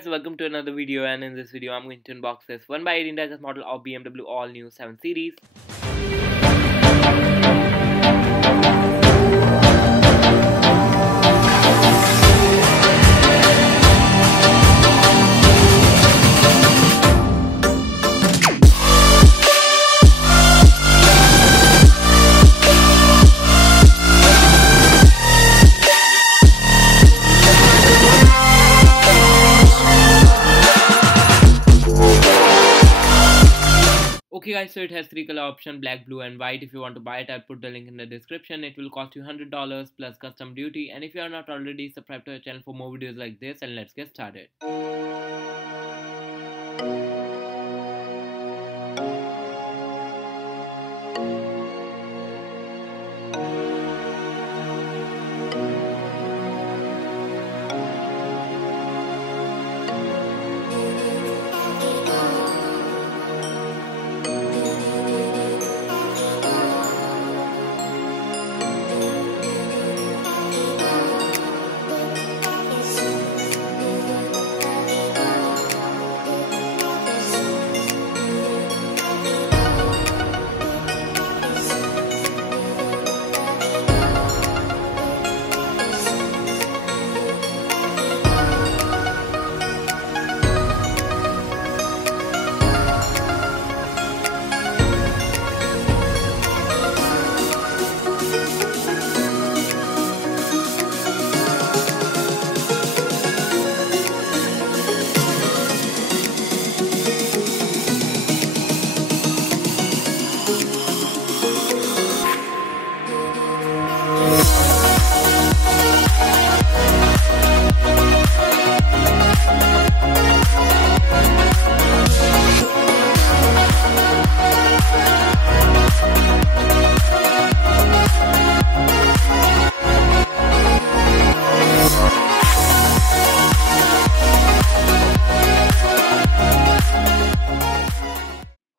guys, welcome to another video, and in this video I'm going to unbox this 1x18 Diecast model of BMW all new 7 Series. Okay guys, so it has three color option: black, blue and white. If you want to buy it, I'll put the link in the description. It will cost you $100 plus custom duty. And if you are not already, subscribe to our channel for more videos like this, and let's get started.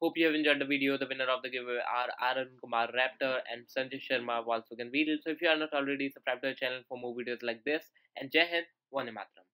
Hope you have enjoyed the video. The winner of the giveaway are Arun Kumar Raptor and Sanjay Sharma Volkswagen Beetle. So if you are not already, subscribe to our channel for more videos like this. And Jai Hind, Vande Mataram.